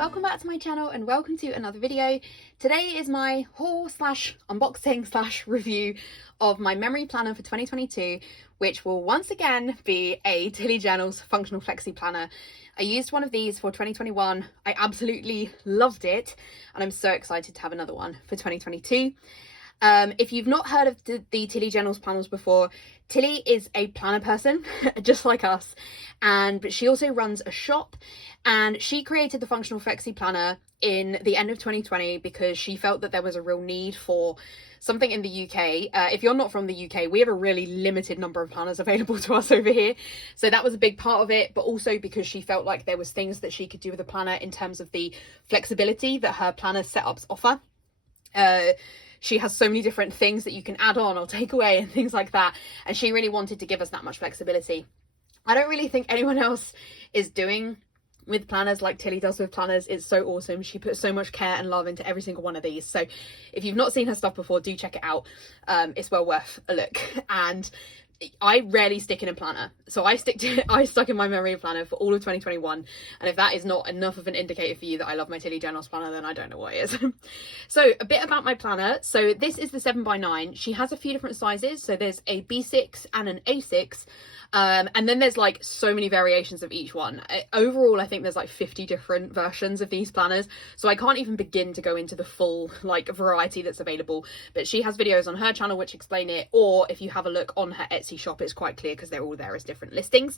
welcome back to my channel and welcome to another video. Today is my haul slash unboxing slash review of my memory planner for 2022, which will once again be a Tillyjournals functional flexi planner. I used one of these for 2021. I absolutely loved it and I'm so excited to have another one for 2022. If you've not heard of the Tillyjournals planners before, Tilly is a planner person just like us, but she also runs a shop, and she created the functional flexi planner in the end of 2020 because she felt that there was a real need for something in the UK. If you're not from the UK, we have a really limited number of planners available to us over here, so that was a big part of it, but also because she felt like there was things that she could do with a planner in terms of the flexibility that her planner setups offer. She has so many different things that you can add on or take away and things like that, and she really wanted to give us that much flexibility. I don't really think anyone else is doing with planners like Tilly does with planners. It's so awesome. She puts so much care and love into every single one of these, so if you've not seen her stuff before, do check it out. It's well worth a look. And I rarely stick in a planner, so I stuck in my memory planner for all of 2021, and if that is not enough of an indicator for you that I love my Tillyjournals planner, then I don't know what is. So a bit about my planner. So this is the 7x9. She has a few different sizes, so there's a B6 and an A6, and then there's like so many variations of each one. Overall, I think there's like 50 different versions of these planners, so I can't even begin to go into the full like variety that's available, but she has videos on her channel which explain it, or if you have a look on her Etsy shop, it's quite clear because they're all there as different listings.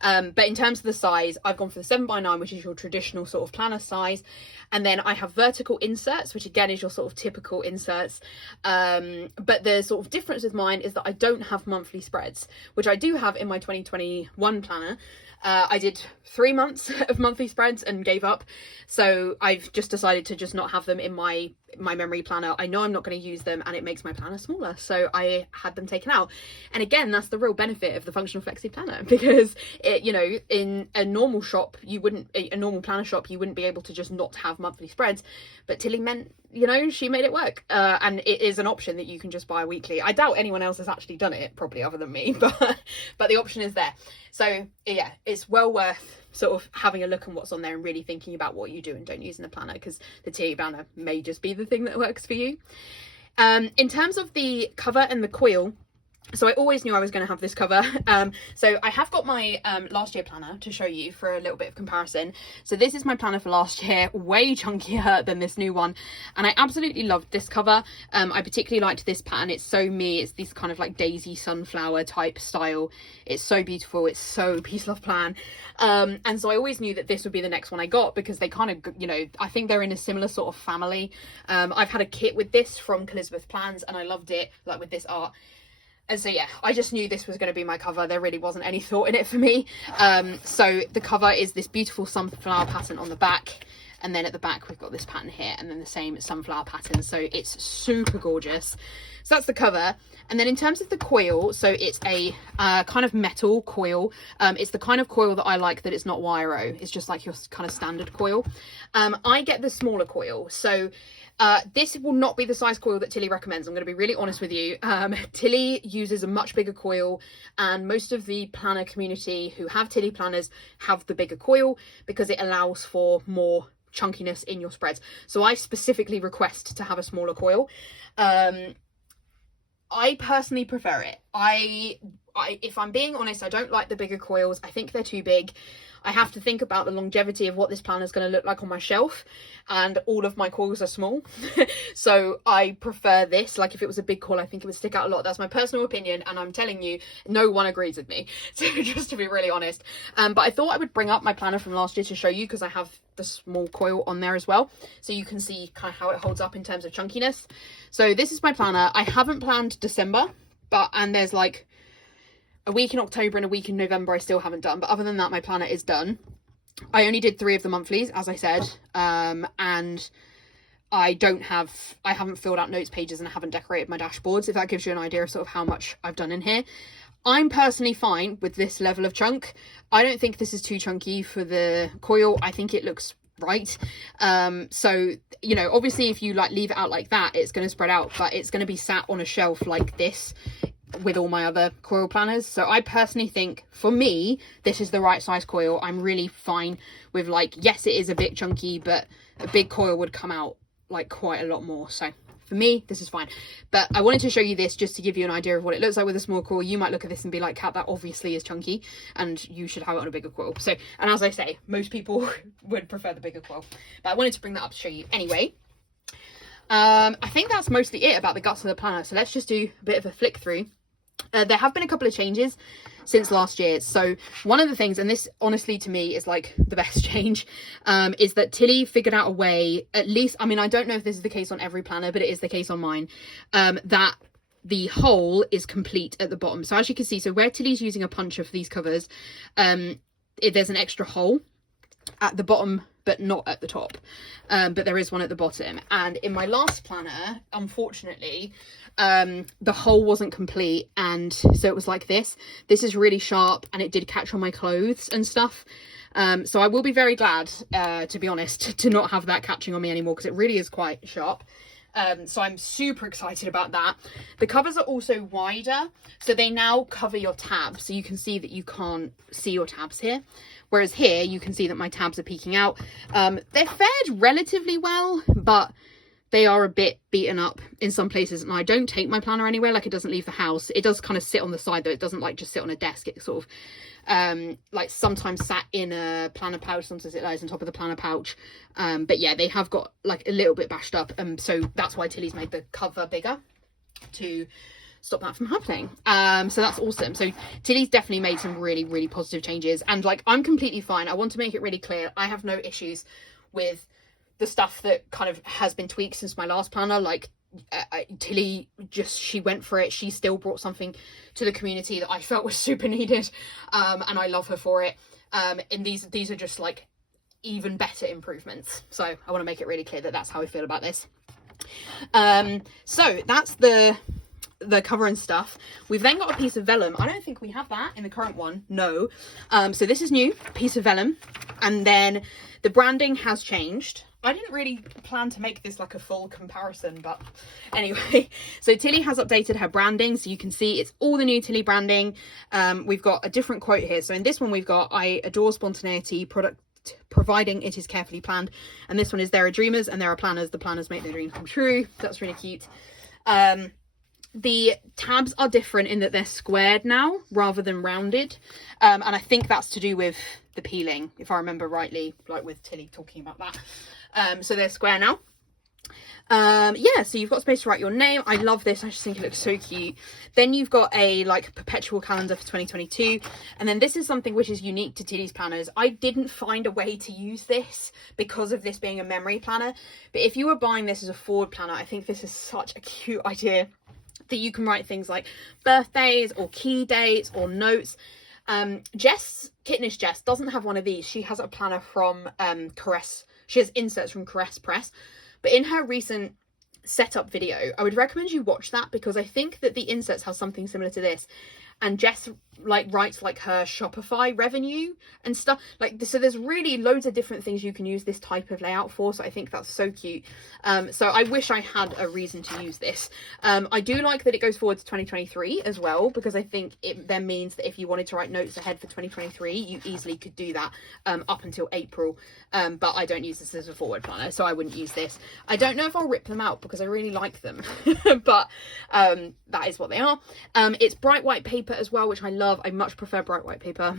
But in terms of the size, I've gone for the 7x9, which is your traditional sort of planner size, and then I have vertical inserts, which again is your sort of typical inserts, but the sort of difference with mine is that I don't have monthly spreads, which I do have in my 2021 planner. I did 3 months of monthly spreads and gave up, so I've just decided to just not have them in my memory planner. I know I'm not going to use them and it makes my planner smaller, so I had them taken out. And again, that's the real benefit of the functional flexi planner, because it, you know, in a normal shop you wouldn't, a normal planner shop, you wouldn't be able to just not have monthly spreads, but Tilly meant, you know, she made it work, and it is an option that you can just buy weekly. I doubt anyone else has actually done it, probably other than me, but the option is there. So yeah, it's well worth sort of having a look at what's on there and really thinking about what you do and don't use in the planner, because the Tilly planner may just be the thing that works for you. In terms of the cover and the quill, so I always knew I was going to have this cover. So I have got my last year planner to show you for a little bit of comparison. So this is my planner for last year, way chunkier than this new one, and I absolutely loved this cover. I particularly liked this pattern. It's so me. It's this kind of like daisy sunflower type style. It's so beautiful. It's so peace love plan. And so I always knew that this would be the next one I got, because they kind of, you know, I think they're in a similar sort of family. I've had a kit with this from Elizabeth Plans and I loved it, like with this art. And so yeah, I just knew this was going to be my cover. There really wasn't any thought in it for me. So the cover is this beautiful sunflower pattern on the back, and then at the back we've got this pattern here, and then the same sunflower pattern. So it's super gorgeous. So that's the cover. And then in terms of the coil, so it's a kind of metal coil. It's the kind of coil that I like, that it's not wire-o. It's just like your kind of standard coil. I get the smaller coil. So this will not be the size coil that Tilly recommends. I'm going to be really honest with you. Tilly uses a much bigger coil, and most of the planner community who have Tilly planners have the bigger coil because it allows for more chunkiness in your spreads. So I specifically request to have a smaller coil. I personally prefer it. If I'm being honest, I don't like the bigger coils. I think they're too big. I have to think about the longevity of what this planner is going to look like on my shelf, and all of my coils are small. So I prefer this. Like if it was a big coil, I think it would stick out a lot. That's my personal opinion, and I'm telling you, no one agrees with me. So just to be really honest. But I thought I would bring up my planner from last year to show you, because I have the small coil on there as well, so you can see kind of how it holds up in terms of chunkiness. So this is my planner. I haven't planned December, and there's like a week in October and a week in November I still haven't done, but other than that my planner is done. I only did 3 of the monthlies, as I said, and I haven't filled out notes pages and I haven't decorated my dashboards, if that gives you an idea of sort of how much I've done in here. I'm personally fine with this level of chunk. I don't think this is too chunky for the coil. I think it looks right. So, you know, obviously if you like leave it out like that, it's going to spread out, but it's going to be sat on a shelf like this with all my other coil planners. So I personally think, for me, this is the right size coil. I'm really fine with, like, yes, it is a bit chunky, but a big coil would come out like quite a lot more. So for me, this is fine. But I wanted to show you this just to give you an idea of what it looks like with a small coil. You might look at this and be like, Kat, that obviously is chunky, and you should have it on a bigger coil. So, and as I say, most people would prefer the bigger coil, but I wanted to bring that up to show you anyway. I think that's mostly it about the guts of the planner. So let's just do a bit of a flick through. There have been a couple of changes since last year. So one of the things, and this honestly to me is like the best change, is that Tilly figured out a way, at least, I mean, I don't know if this is the case on every planner, but it is the case on mine, that the hole is complete at the bottom. So as you can see, so where Tilly's using a puncher for these covers, there's an extra hole at the bottom, but not at the top, but there is one at the bottom. And in my last planner, unfortunately, the hole wasn't complete, and so it was like this is really sharp, and it did catch on my clothes and stuff. So I will be very glad, to be honest, to not have that catching on me anymore, because it really is quite sharp. So I'm super excited about that. The covers are also wider, so they now cover your tabs, so you can see that you can't see your tabs here, whereas here you can see that my tabs are peeking out. They're fared relatively well, but they are a bit beaten up in some places, and I don't take my planner anywhere. Like, it doesn't leave the house. It does kind of sit on the side though. It doesn't like just sit on a desk. It sort of like sometimes sat in a planner pouch, sometimes it lies on top of the planner pouch. But yeah, they have got like a little bit bashed up, so that's why Tilly's made the cover bigger to stop that from happening. So that's awesome. So Tilly's definitely made some really, really positive changes, and like, I'm completely fine. I want to make it really clear, I have no issues with the stuff that kind of has been tweaked since my last planner. Like, Tilly just, she went for it. She still brought something to the community that I felt was super needed, and I love her for it. And these are just like even better improvements. So I want to make it really clear that that's how I feel about this. So that's the cover and stuff. We've then got a piece of vellum. I don't think we have that in the current one. No. So this is new, piece of vellum, and then the branding has changed. I didn't really plan to make this like a full comparison, but anyway, so Tilly has updated her branding, so you can see it's all the new Tilly branding. We've got a different quote here. So in this one we've got, I adore spontaneity, product providing it is carefully planned. And this one is, there are dreamers and there are planners, the planners make their dreams come true. That's really cute. The tabs are different in that they're squared now rather than rounded, and I think that's to do with the peeling, if I remember rightly, like with Tilly talking about that. So they're square now. Yeah, so you've got space to write your name. I love this. I just think it looks so cute. Then you've got a like perpetual calendar for 2022, and then this is something which is unique to Tilly's planners. I didn't find a way to use this because of this being a memory planner, but if you were buying this as a forward planner, I think this is such a cute idea, that you can write things like birthdays or key dates or notes. Kittenish Jess doesn't have one of these. She has a planner from Caress. She has inserts from Caress Press. But in her recent setup video, I would recommend you watch that, because I think that the inserts have something similar to this. And Jess like writes like her Shopify revenue and stuff like this. So there's really loads of different things you can use this type of layout for. So I think that's so cute. So I wish I had a reason to use this. I do like that it goes forward to 2023 as well, because I think it then means that if you wanted to write notes ahead for 2023, you easily could do that up until April. But I don't use this as a forward planner, so I wouldn't use this. I don't know if I'll rip them out because I really like them, but that is what they are. It's bright white paper as well, which I love. I much prefer bright white paper.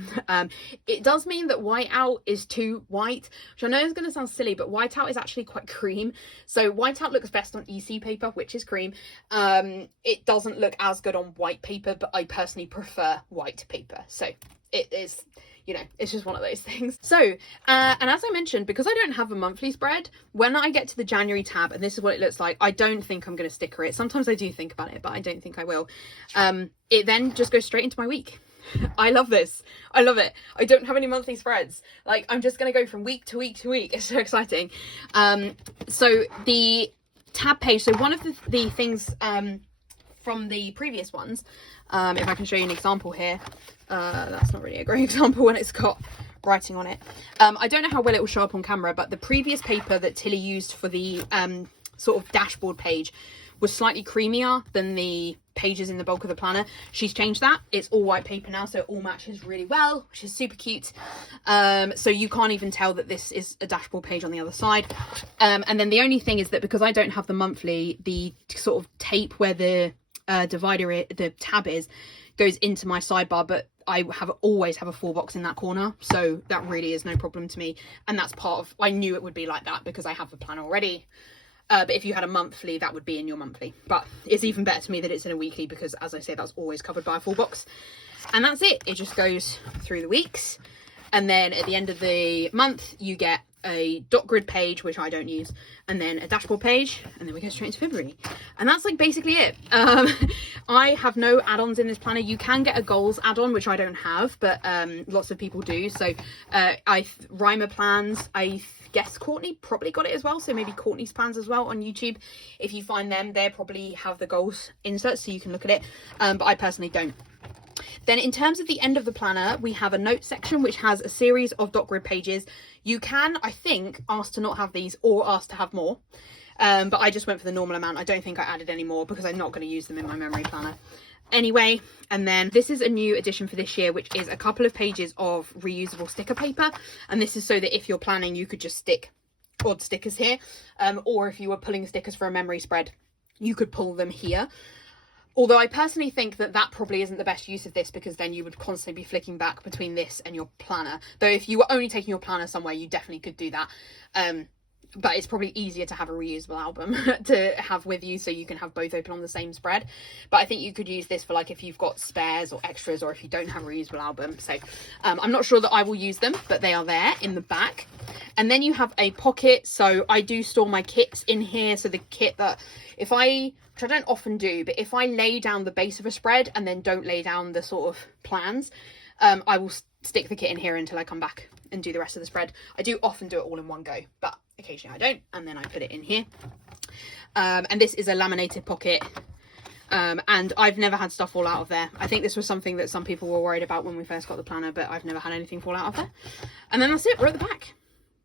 It does mean that whiteout is too white, which I know is going to sound silly, but whiteout is actually quite cream. So whiteout looks best on EC paper, which is cream. It doesn't look as good on white paper, but I personally prefer white paper. So it is, you know, it's just one of those things. So, and as I mentioned, because I don't have a monthly spread, when I get to the January tab, and this is what it looks like, I don't think I'm going to sticker it. Sometimes I do think about it, but I don't think I will. It then just goes straight into my week. I love this. I love it. I don't have any monthly spreads. Like, I'm just going to go from week to week to week. It's so exciting. So the tab page, so one of the things from the previous ones, if I can show you an example here, that's not really a great example when it's got writing on it. I don't know how well it will show up on camera, but the previous paper that Tilly used for the sort of dashboard page was slightly creamier than the pages in the bulk of the planner. She's changed that. It's all white paper now, so it all matches really well, which is super cute. So you can't even tell that this is a dashboard page on the other side. And then the only thing is that because I don't have the monthly, the sort of tape where the the tab is, goes into my sidebar, but I always have a full box in that corner, so that really is no problem to me. And that's part of, I knew it would be like that because I have the plan already. But if you had a monthly, that would be in your monthly. But it's even better to me that it's in a weekly because, as I say, that's always covered by a full box. And that's it. It just goes through the weeks. And then at the end of the month, you get a dot grid page, which I don't use, and then a dashboard page, and then we go straight into February. And that's like basically it. I have no add-ons in this planner. You can get a goals add-on, which I don't have, but lots of people do. So Rhymer plans, I guess Courtney probably got it as well, so maybe Courtney's plans as well on YouTube. If you find them, they probably have the goals inserts, so you can look at it, but I personally don't. Then in terms of the end of the planner, we have a note section which has a series of dot grid pages. You can, I think, ask to not have these or ask to have more, but I just went for the normal amount. I don't think I added any more because I'm not going to use them in my memory planner anyway. And then this is a new addition for this year, which is a couple of pages of reusable sticker paper, and this is so that if you're planning, you could just stick odd stickers here, or if you were pulling stickers for a memory spread, you could pull them here. Although I personally think that that probably isn't the best use of this, because then you would constantly be flicking back between this and your planner. Though if you were only taking your planner somewhere, you definitely could do that. But it's probably easier to have a reusable album to have with you, so you can have both open on the same spread. But I think you could use this for like if you've got spares or extras, or if you don't have a reusable album. So I'm not sure that I will use them, but they are there in the back. And then you have a pocket. So I do store my kits in here. So the kit that which I don't often do, but if I lay down the base of a spread and then don't lay down the sort of plans, I will stick the kit in here until I come back and do the rest of the spread. I do often do it all in one go, but occasionally I don't, and then I put it in here. And this is a laminated pocket, and I've never had stuff fall out of there. I think this was something that some people were worried about when we first got the planner, but I've never had anything fall out of there. And then that's it, we're at the back.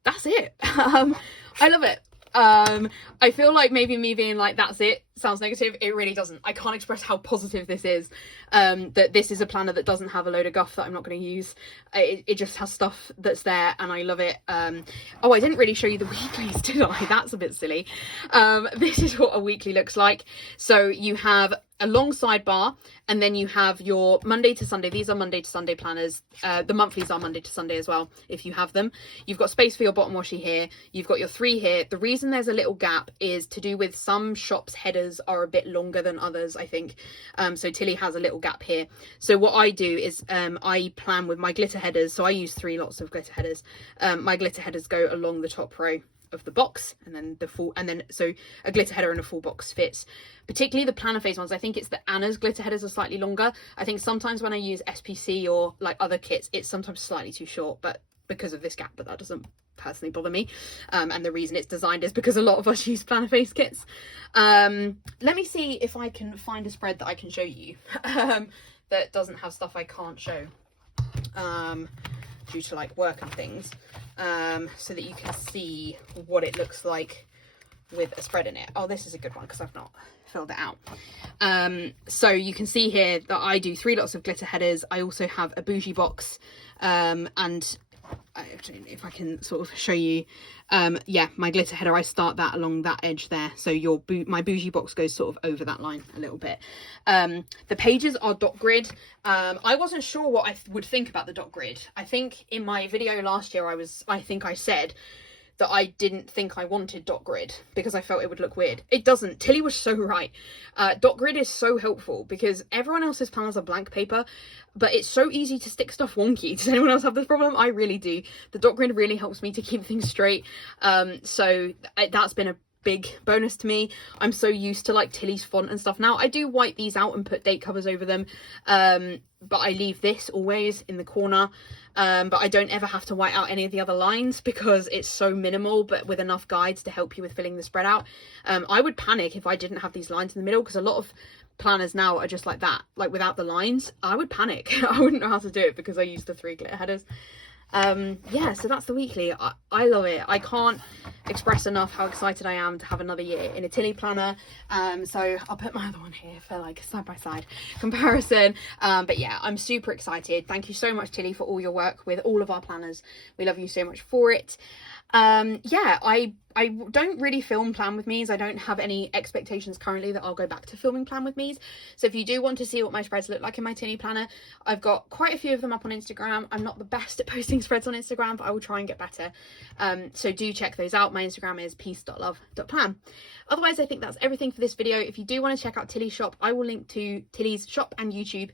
That's it. I love it. I feel like maybe me being like that's it sounds negative. It really doesn't. I can't express how positive this is, that this is a planner that doesn't have a load of guff that I'm not going to use. It just has stuff that's there, and I love it. Oh, I didn't really show you the weeklies, did I? That's a bit silly. This is what a weekly looks like. So you have a long sidebar, and then you have your Monday to Sunday. These are Monday to Sunday planners. The monthlies are Monday to Sunday as well, if you have them. You've got space for your bottom washi here. You've got your 3 here. The reason there's a little gap is to do with some shops' headers are a bit longer than others, I think. So Tilly has a little gap here. So what I do is I plan with my glitter headers. So I use 3 lots of glitter headers. My glitter headers go along the top row of the box, and then so a glitter header and a full box fits. Particularly the planner phase ones, I think it's the Anna's glitter headers are slightly longer. I think sometimes when I use SPC or like other kits, it's sometimes slightly too short, but because of this gap, but that doesn't personally bother me. And the reason it's designed is because a lot of us use planner face kits. Let me see if I can find a spread that I can show you that doesn't have stuff I can't show due to like work and things, so that you can see what it looks like with a spread in it. Oh, this is a good one because I've not filled it out. So you can see here that I do 3 lots of glitter headers. I also have a bougie box, and if I can sort of show you, yeah, my glitter header, I start that along that edge there, so my bougie box goes sort of over that line a little bit. The pages are dot grid. I wasn't sure what I would think about the dot grid. I think in my video last year I think I said that I didn't think I wanted dot grid because I felt it would look weird. It doesn't. Tilly was so right. Dot grid is so helpful because everyone else's planners are blank paper, but it's so easy to stick stuff wonky. Does anyone else have this problem? I really do. The dot grid really helps me to keep things straight. So that's been a big bonus to me. I'm so used to like Tilly's font and stuff now. I do white these out and put date covers over them, but I leave this always in the corner. But I don't ever have to white out any of the other lines because it's so minimal, but with enough guides to help you with filling the spread out. I would panic if I didn't have these lines in the middle, because a lot of planners now are just like that, like without the lines. I would panic. I wouldn't know how to do it because I use the 3 glitter headers. Yeah, so that's the weekly. I love it. I can't express enough how excited I am to have another year in a Tilly planner. So I'll put my other one here for like side-by-side comparison. But yeah, I'm super excited. Thank you so much, Tilly, for all your work with all of our planners. We love you so much for it. Yeah, I don't really film plan with me's. I don't have any expectations currently that I'll go back to filming plan with me's. So if you do want to see what my spreads look like in my Tilly planner, I've got quite a few of them up on Instagram. I'm not the best at posting spreads on Instagram, but I will try and get better. So do check those out. My Instagram is peace.love.plan. Otherwise, I think that's everything for this video. If you do want to check out Tilly's shop, I will link to Tilly's shop and YouTube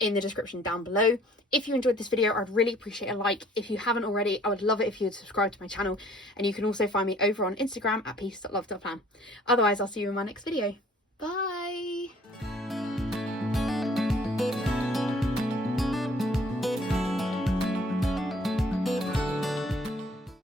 in the description down below. If you enjoyed this video, I'd really appreciate a like. If you haven't already, I would love it if you would subscribe to my channel, and you can also find me over on Instagram at peace.love.plan. Otherwise, I'll see you in my next video.